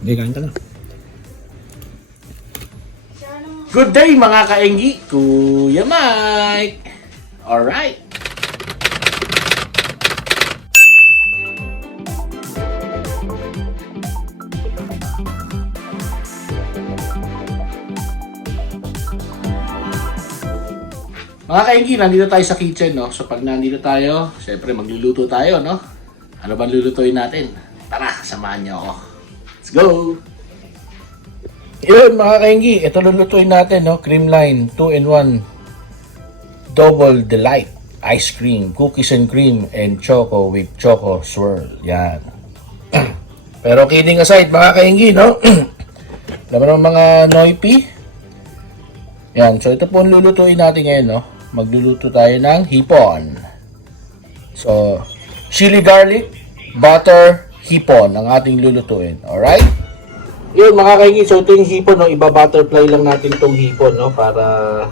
Hindi, kain ka na. Good day mga kaenggi, Kuya Mike! Alright! Mga kaenggi, nandito tayo sa kitchen, no? So pag nandito tayo, syempre magluluto tayo, no? Ano bang lulutuin natin? Tara, samahan niyo ako. Let's go! Yun mga kaenggi, ito lulutuin natin, no? Creamline 2-in-1 Double Delight Ice Cream, Cookies and Cream, and Choco with Choco Swirl. Yan. Pero kidding aside mga kaenggi, no? Alam mo naman mga Noipi. Yan, so ito po ang lulutuin natin ngayon, no? Magluluto tayo ng hipon. So, chili garlic, butter, hipon ang ating lulutuin. Alright? Yun mga kaingin, so ito yung hipon, no? Iba-butterfly lang natin itong hipon, no? Para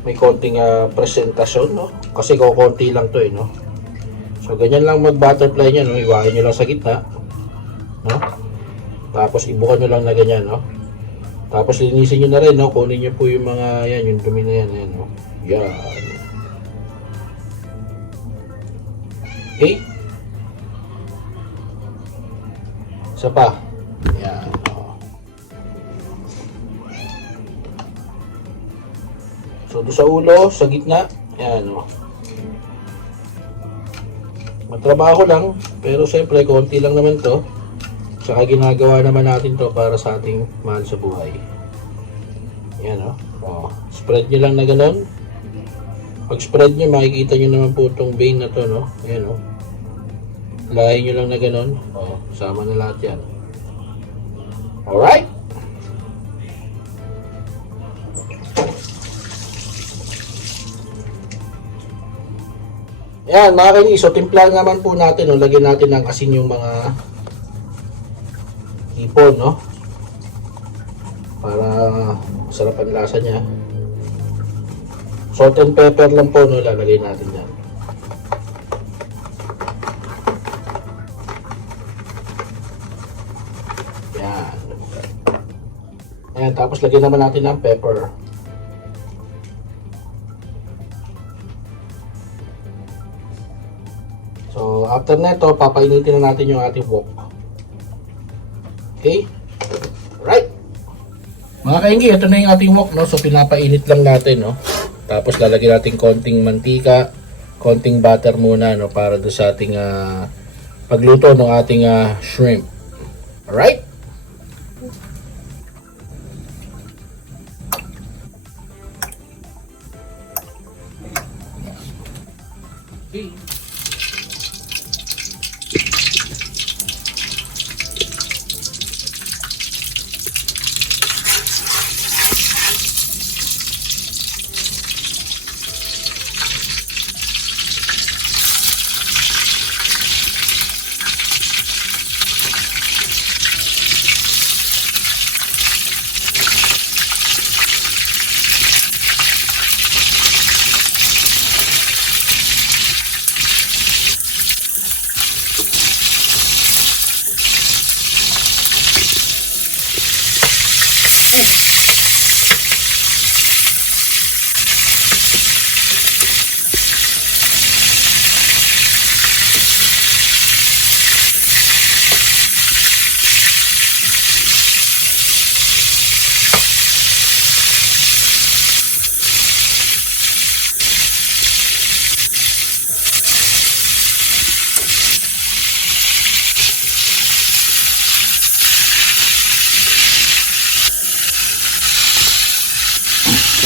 may konting presentasyon, no? Kasi konti lang to, no? So, ganyan lang mag-butterfly nyo, no? Iwain nyo lang sa gitna, no? Tapos, ibukan nyo lang na ganyan, no? Tapos, linisin nyo na rin, no? Kunin nyo po yung mga, yan, yung dumi na yan, yan, no? Yan. Okay? Isa pa. Yan. So, doon sa ulo, sa gitna. Yan, o. Matrabaho lang. Pero, siyempre, konti lang naman to. Saka, ginagawa naman natin to para sa ating mahal sa buhay. Yan, o. O. Spread nyo lang na ganun. Pag spread nyo, makikita nyo naman po itong vein na to, no? Ayan, o. Lahin nyo lang na ganun. O. Sama na lahat yan. Alright? Yan, mga kainis. So, timpla naman po natin, no? Lagyan natin ng asin yung mga hipon, no? Para sarap ang lasa niya. Salt and pepper lang po, no? Lalagay natin yan. Yan. Ayan, tapos lagyan naman natin ng pepper. So, after neto, papainitin na natin yung ating wok. Okay? Right. Mga kainggi, ito na yung ating wok, no? So, pinapainit lang natin, no? Tapos, lalagyan natin konting mantika, konting butter muna, no? Para doon sa ating pagluto ng ating shrimp. Alright? Okay.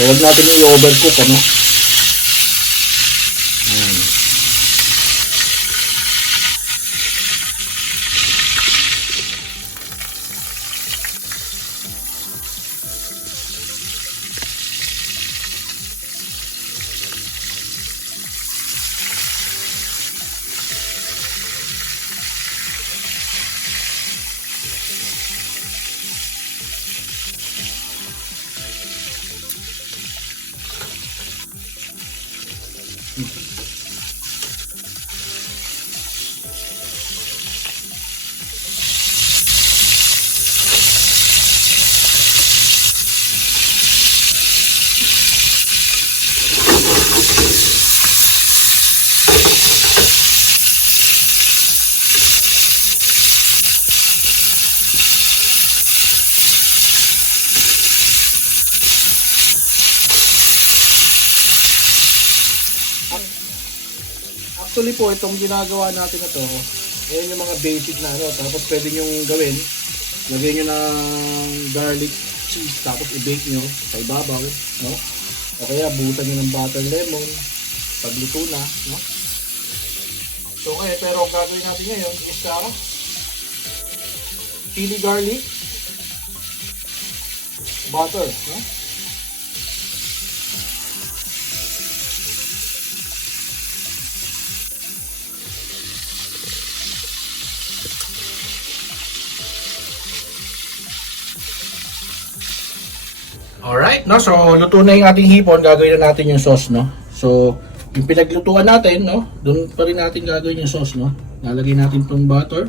So, huwag natin i-overcook, ano? Ayan. Actually po, itong ginagawa natin na to, ayan yung mga basic na ano. Tapos pwede nyo gawin, lagyan nyo ng garlic cheese, tapos i-bake nyo sa ibabaw, no? O kaya butan nyo ng butter lemon, pagluto na, no? So pero ang gagawin natin ngayon is chili garlic butter, no? Alright, no? So, luto na yung ating hipon. Gagawin na natin yung sauce, no? So, yung pinaglutuan natin, no? Doon pa rin natin gagawin yung sauce, no? Lalagay natin itong butter.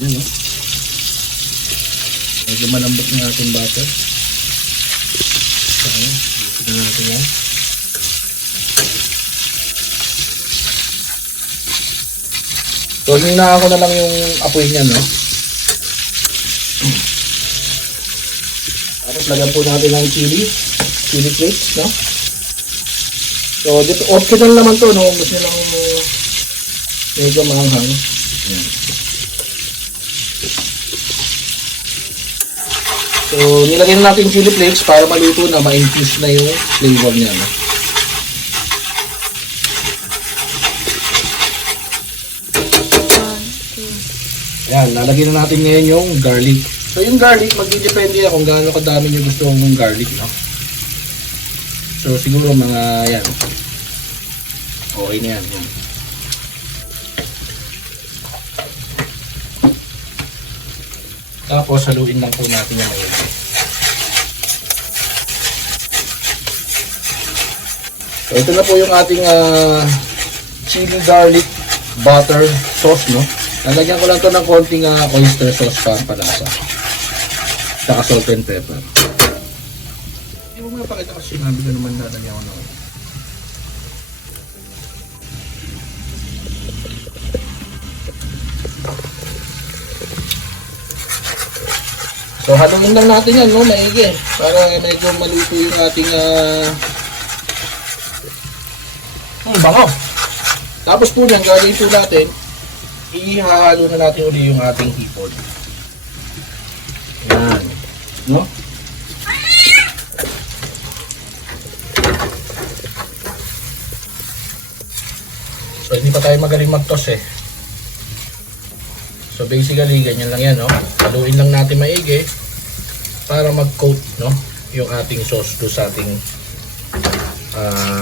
Yan, no? Medyo malambot na natin butter. So, dito na natin yan. So, hinaan ko na lang yung apoy niya, no? Tapos lagyan po natin ng chili flakes, no? So, dito, optional naman to, no? Gusto nyo lang medyo maanghang. Ayan. So, nilagyan natin chili flakes para maluto na, ma-infuse na yung flavor niya, no? Ayan, lalagyan na natin ngayon yung garlic. So yung garlic, magdidepende yan kung gaano kadami nyo gusto mong garlic, no? So siguro mga, yan. Okay na yan. Yan. Tapos haluin lang po natin yan ngayon. So ito na po yung ating chili garlic butter sauce, no? Lalagyan ko lang to ng konting oyster sauce para palasa. Saka salt and pepper. Hindi mo mapakita kasi sinabi ko naman lalagyan ko na. So haluin lang natin yan, no? Maigi. Para medyo maluto yung ating bango. Tapos po yan, gagawin po natin, ihahalo na natin uli yung ating hipon. Yan. No? So, hindi pa tayo magaling mag-toss eh. So, basically, ganyan lang yan, no? Haluin lang natin maigi para mag-coat, no? Yung ating sauce do sa ating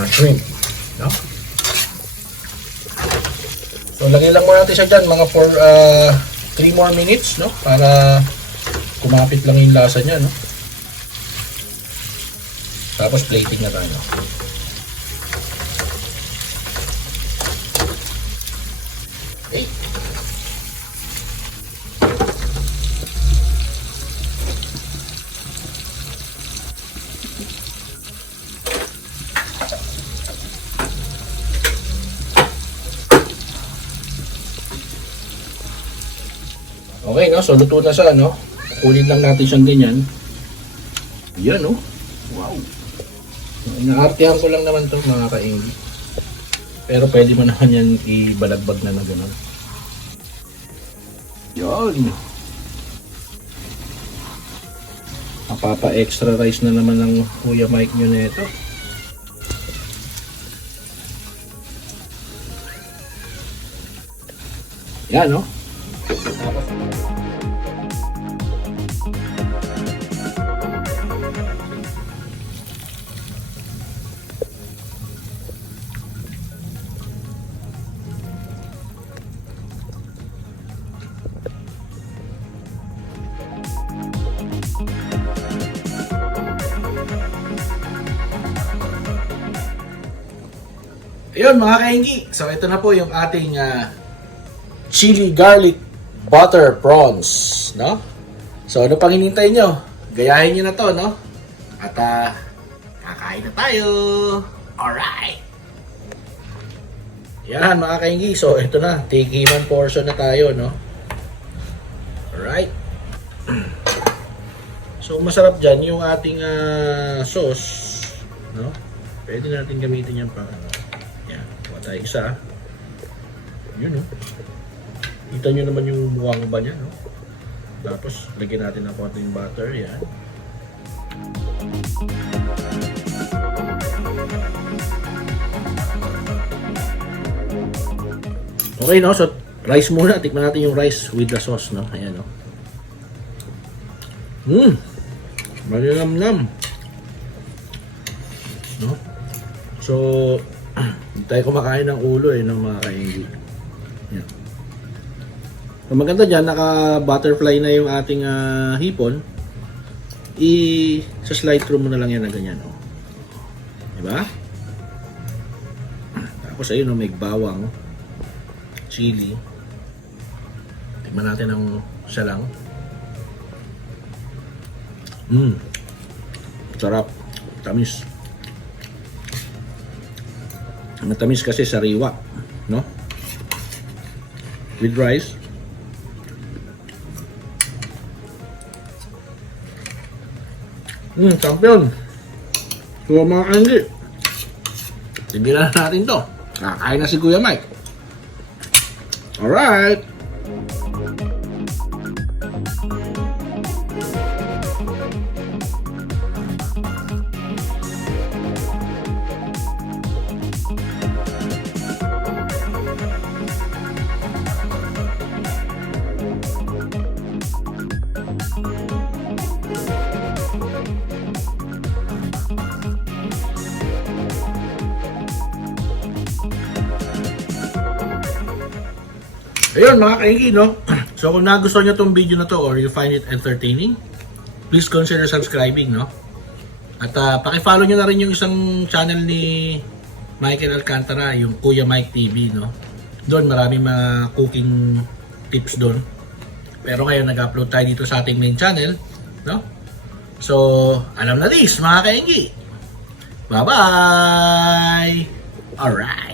shrimp, no? So, lagyan lang muna natin siya dyan, mga 3 more minutes, no? Para kumapit lang yung lasa niya, no? Tapos plating na tayo. Okay. Okay, no? So, luto na siya, no? Ulit lang natin siyang ganyan. Yan, no? Wow! Inaartihan ko lang naman ito, mga kaingi. Pero pwede mo naman yan ibalagbag na na gano'n. Yan! Mapapa-extra rice na naman ng Kuya Mike nyo na ito. Yan, no? Ayun mga kaingi, so ito na po yung ating chili garlic butter prawns, no? So ano pang hinintay nyo? Gayahin nyo na to, no? At kakain na tayo! Alright! Yan mga kaingi, so ito na, tikiman portion na tayo, no? Alright! So masarap dyan yung ating sauce, no? Pwede natin gamitin yan pang ano. Yan, kuha tayo isa. Yun, no? Kita nyo naman yung buwang ba niya, no? Tapos, lagyan natin ng konting butter, yan. Okay, no? So, rice muna. Tikman natin yung rice with the sauce, no? Ayan, no? Malinamnam. No? So, hindi tayo kumakain ng ulo, no, mga kainggi. Yan. So, maganda dyan, naka-butterfly na yung ating hipon. Sa-slide through mo na lang yan na ganyan, no? Diba? Tapos, ayun, no, may bawang, chili. Tignan natin ang isa lang. Sarap. Tamis. Matamis kasi sariwa, no? With rice. Champion. So mga kainggi, tigilan natin to. Kakain na si Kuya Mike. Alright. Ayun mga kainggi, no? So kung nagustuhan nyo tong video na to or you find it entertaining, please consider subscribing, no? At pakifollow nyo na rin yung isang channel ni Michael Alcantara, yung Kuya Mike TV, no? Doon maraming mga cooking tips doon. Pero ngayon nag-upload tayo dito sa ating main channel, no? So, alam na this mga kainggi. Bye-bye! Alright!